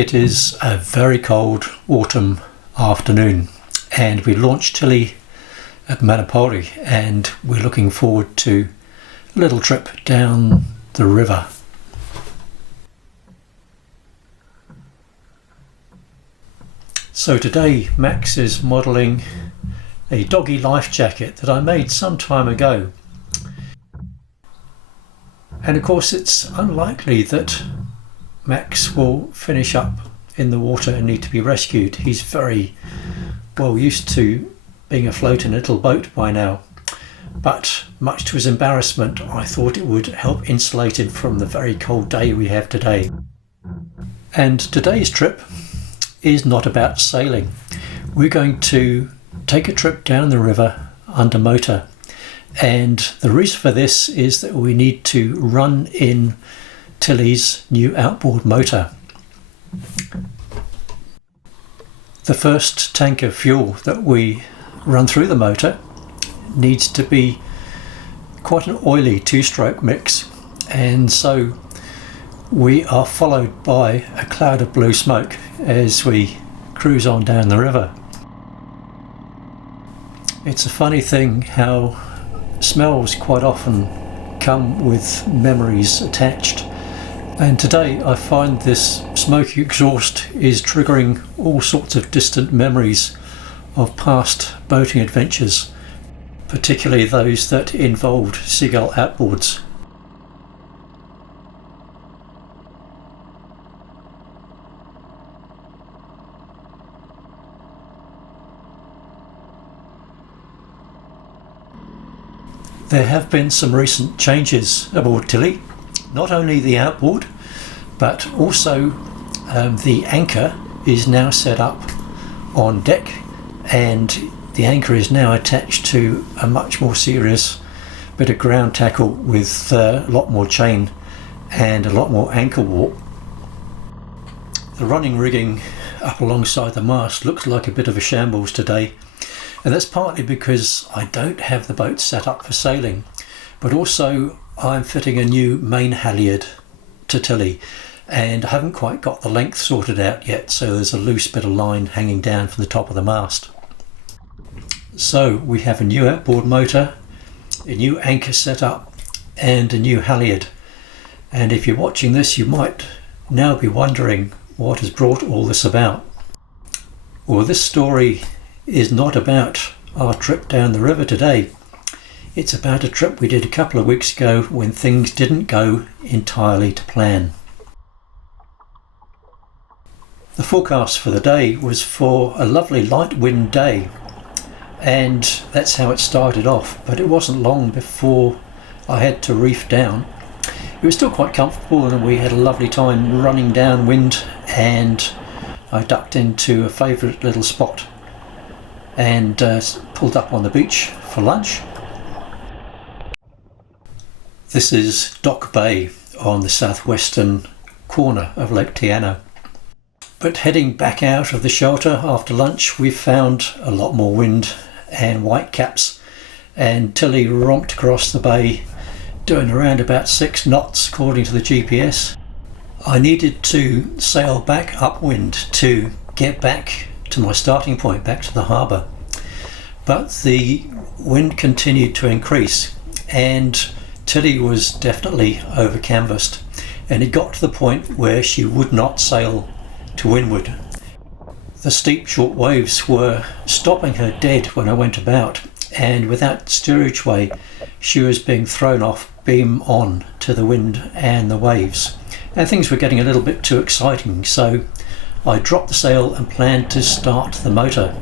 It is a very cold autumn afternoon and we launched Tilly at Manapori and we're looking forward to a little trip down the river. So today Max is modelling a doggy life jacket that I made some time ago. And of course it's unlikely that Max will finish up in the water and need to be rescued. He's very well used to being afloat in a little boat by now. But much to his embarrassment, I thought it would help insulate him from the very cold day we have today. And today's trip is not about sailing. We're going to take a trip down the river under motor. And the reason for this is that we need to run in Tilly's new outboard motor. The first tank of fuel that we run through the motor needs to be quite an oily two-stroke mix, and so we are followed by a cloud of blue smoke as we cruise on down the river. It's a funny thing how smells quite often come with memories attached. And today I find this smoky exhaust is triggering all sorts of distant memories of past boating adventures, particularly those that involved seagull outboards. There have been some recent changes aboard Tilly. Not only the outboard, but also the anchor is now set up on deck, and the anchor is now attached to a much more serious bit of ground tackle with a lot more chain and a lot more anchor warp. The running rigging up alongside the mast looks like a bit of a shambles today, and that's partly because I don't have the boat set up for sailing, but also I'm fitting a new main halyard to Tilly and I haven't quite got the length sorted out yet, so there's a loose bit of line hanging down from the top of the mast. So we have a new outboard motor, a new anchor set up and a new halyard. And if you're watching this, you might now be wondering what has brought all this about. Well, this story is not about our trip down the river today. It's about a trip we did a couple of weeks ago when things didn't go entirely to plan. The forecast for the day was for a lovely light wind day, and that's how it started off, but it wasn't long before I had to reef down. It was still quite comfortable and we had a lovely time running downwind, and I ducked into a favourite little spot and pulled up on the beach for lunch. This is Dock Bay on the southwestern corner of Lake Tiano. But heading back out of the shelter after lunch, we found a lot more wind and whitecaps, and Tilly romped across the bay doing around about 6 knots according to the GPS. I needed to sail back upwind to get back to my starting point, back to the harbour. But the wind continued to increase and Tilly was definitely over canvassed, and it got to the point where she would not sail to windward. The steep short waves were stopping her dead when I went about, and without steerageway she was being thrown off beam on to the wind and the waves, and things were getting a little bit too exciting, so I dropped the sail and planned to start the motor.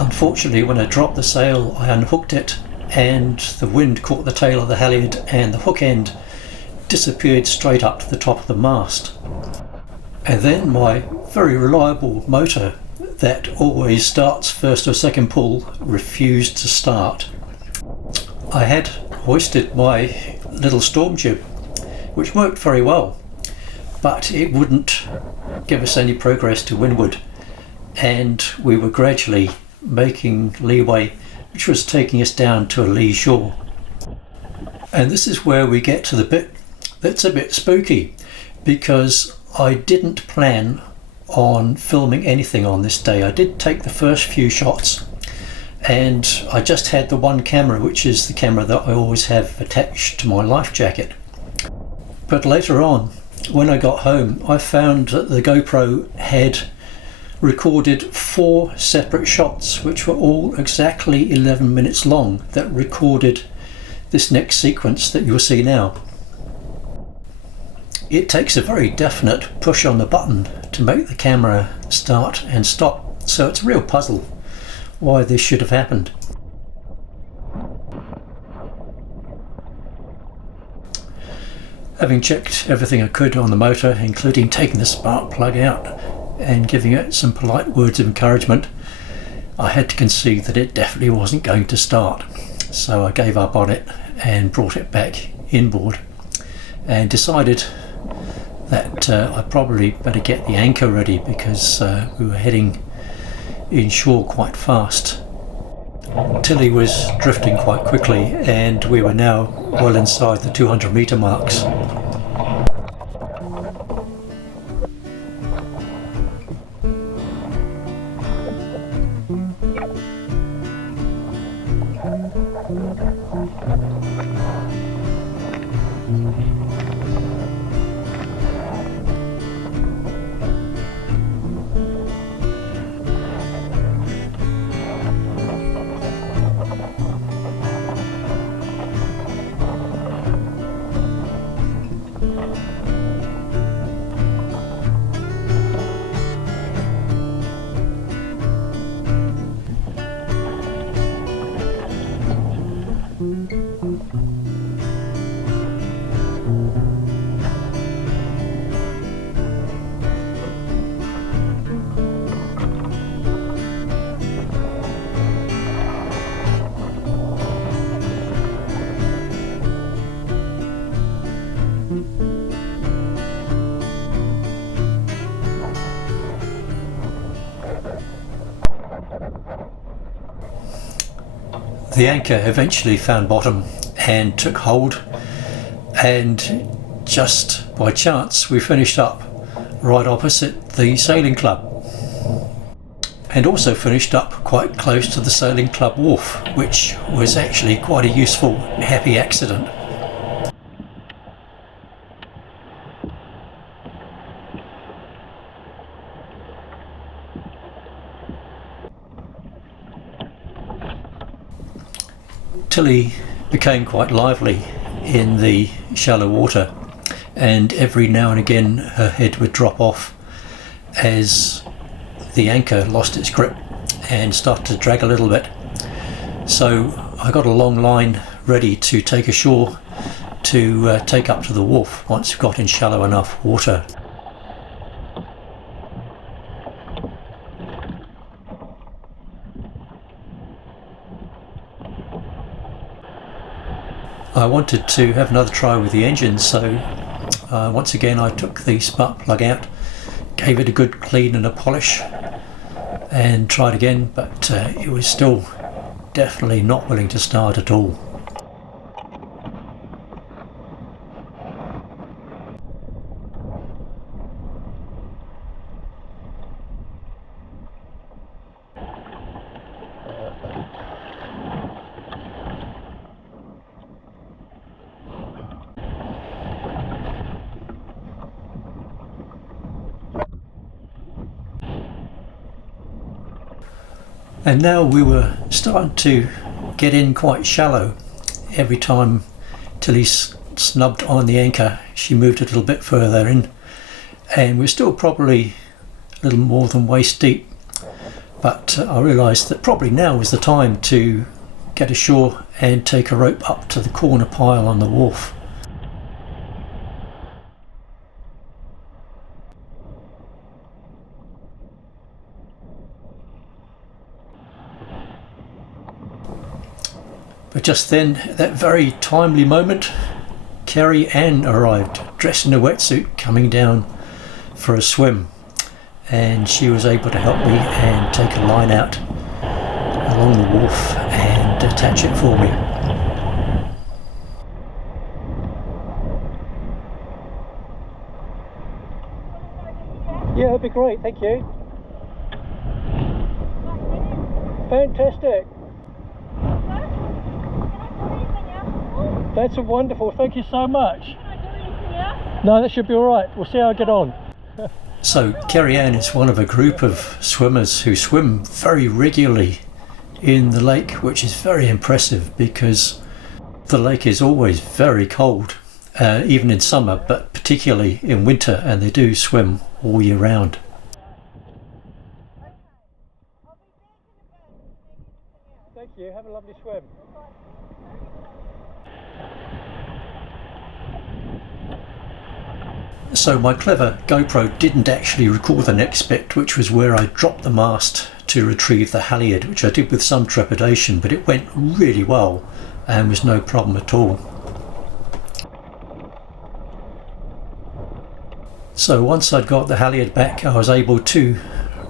Unfortunately, when I dropped the sail I unhooked it and the wind caught the tail of the halyard and the hook end disappeared straight up to the top of the mast. And then my very reliable motor that always starts first or second pull refused to start. I had hoisted my little storm jib, which worked very well, but it wouldn't give us any progress to windward, and we were gradually making leeway, which was taking us down to a lee shore. And this is where we get to the bit that's a bit spooky, because I didn't plan on filming anything on this day. I did take the first few shots, and I just had the one camera, which is the camera that I always have attached to my life jacket. But later on, when I got home, I found that the GoPro had recorded 4 separate shots, which were all exactly 11 minutes long, that recorded this next sequence that you'll see now. It takes a very definite push on the button to make the camera start and stop, so it's a real puzzle why this should have happened. Having checked everything I could on the motor, including taking the spark plug out and giving it some polite words of encouragement, I had to concede that it definitely wasn't going to start. So I gave up on it and brought it back inboard and decided that I probably better get the anchor ready, because we were heading inshore quite fast. Tilly was drifting quite quickly, and we were now well inside the 200 metre marks. The anchor eventually found bottom and took hold, and just by chance we finished up right opposite the sailing club, and also finished up quite close to the sailing club wharf, which was actually quite a useful, happy accident. Tilly became quite lively in the shallow water, and every now and again her head would drop off as the anchor lost its grip and started to drag a little bit. So I got a long line ready to take ashore to take up to the wharf once we got in shallow enough water. I wanted to have another try with the engine, so once again I took the spark plug out, gave it a good clean and a polish, and tried again, but it was still definitely not willing to start at all. And now we were starting to get in quite shallow. Every time Tilly snubbed on the anchor, she moved a little bit further in, and we're still probably a little more than waist deep. But I realised that probably now was the time to get ashore and take a rope up to the corner pile on the wharf. But just then, at that very timely moment, Kerry Ann arrived, dressed in a wetsuit, coming down for a swim, and she was able to help me and take a line out along the wharf and attach it for me. Yeah, that'd be great, thank you. Fantastic. That's wonderful, thank you so much. Can I do anything else? No, that should be alright, we'll see how I get on. So Kerry Ann is one of a group of swimmers who swim very regularly in the lake, which is very impressive because the lake is always very cold, even in summer, but particularly in winter, and they do swim all year round. Thank you, have a lovely swim. So my clever GoPro didn't actually record the next bit, which was where I dropped the mast to retrieve the halyard, which I did with some trepidation, but it went really well and was no problem at all. So once I'd got the halyard back, I was able to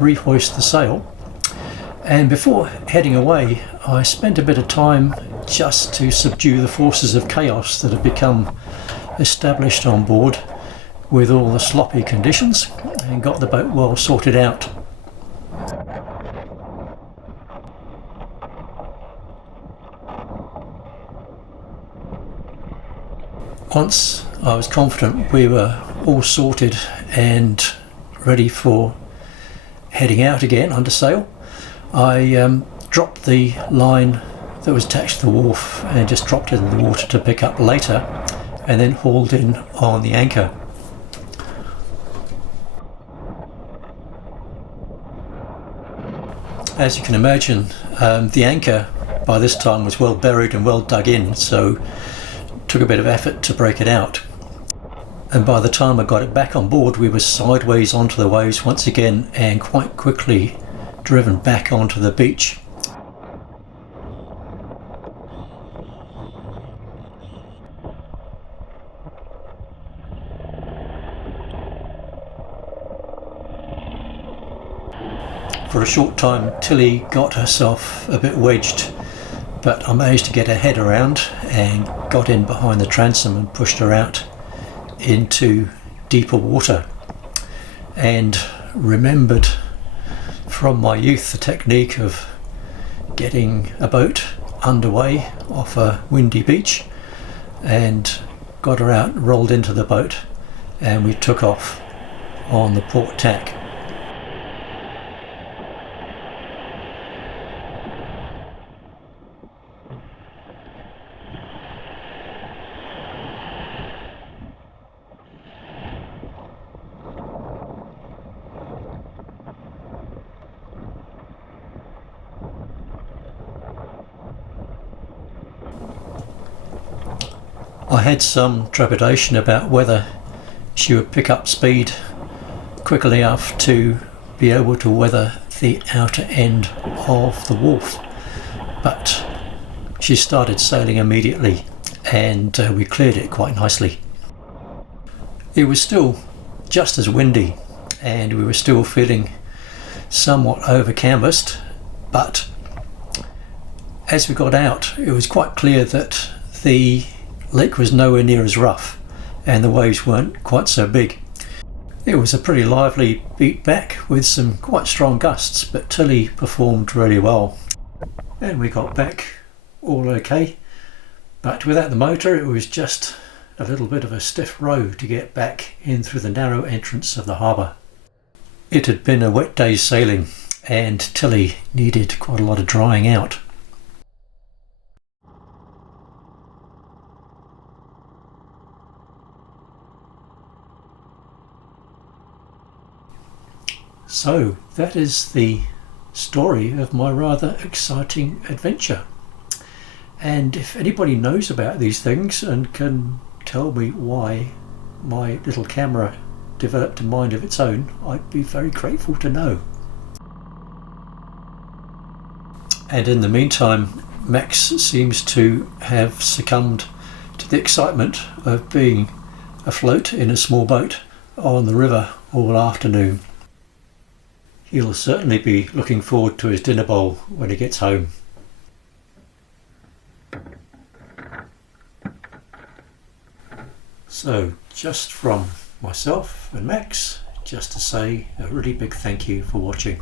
rehoist the sail, and before heading away I spent a bit of time just to subdue the forces of chaos that had become established on board with all the sloppy conditions, and got the boat well sorted out. Once I was confident we were all sorted and ready for heading out again under sail, I dropped the line that was attached to the wharf and just dropped it in the water to pick up later, and then hauled in on the anchor. As you can imagine, the anchor by this time was well buried and well dug in, so it took a bit of effort to break it out. And by the time I got it back on board, we were sideways onto the waves once again and quite quickly driven back onto the beach. For a short time Tilly got herself a bit wedged, but I managed to get her head around and got in behind the transom and pushed her out into deeper water, and remembered from my youth the technique of getting a boat underway off a windy beach, and got her out, rolled into the boat, and we took off on the port tack. I had some trepidation about whether she would pick up speed quickly enough to be able to weather the outer end of the wharf, but she started sailing immediately, and we cleared it quite nicely. It was still just as windy and we were still feeling somewhat over canvassed, but as we got out it was quite clear that the lake was nowhere near as rough and the waves weren't quite so big. It was a pretty lively beat back with some quite strong gusts, but Tilly performed really well and we got back all okay, but without the motor it was just a little bit of a stiff row to get back in through the narrow entrance of the harbour. It had been a wet day's sailing and Tilly needed quite a lot of drying out. So that is the story of my rather exciting adventure, and if anybody knows about these things and can tell me why my little camera developed a mind of its own, I'd be very grateful to know. And in the meantime, Max seems to have succumbed to the excitement of being afloat in a small boat on the river all afternoon. He'll certainly be looking forward to his dinner bowl when he gets home. So, just from myself and Max, just to say a really big thank you for watching.